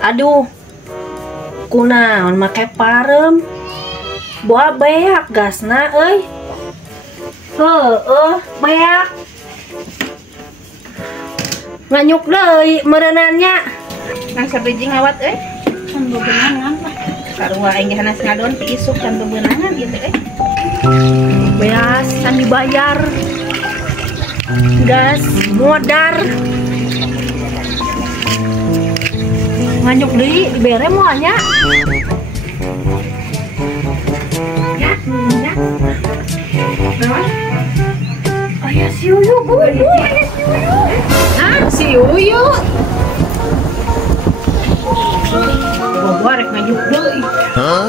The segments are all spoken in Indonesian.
Aduh, kunaon make parem? Boa beak gasna euy. Beak. Nganyuk deui meureunannya. Nang sabiji ngawat euy. Can bebenangan lah. Sarua aing geus ngadon ti isuk can bebenangan ieu teh euy. Beas can dibayar. Gas modar. Nganyuk deui dibere moal nya. Ya. Aya si Uyu, aya si Uyu. Nah, si Uyu. Bobo rek nganyuk deui. Hah?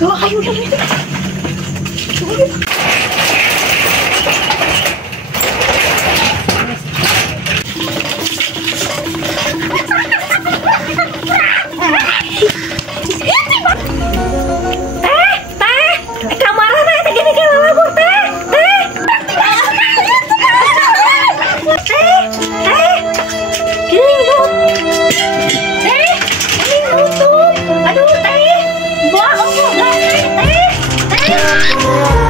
Tuh, ayo deui. Aduh, teh. Buah, teh.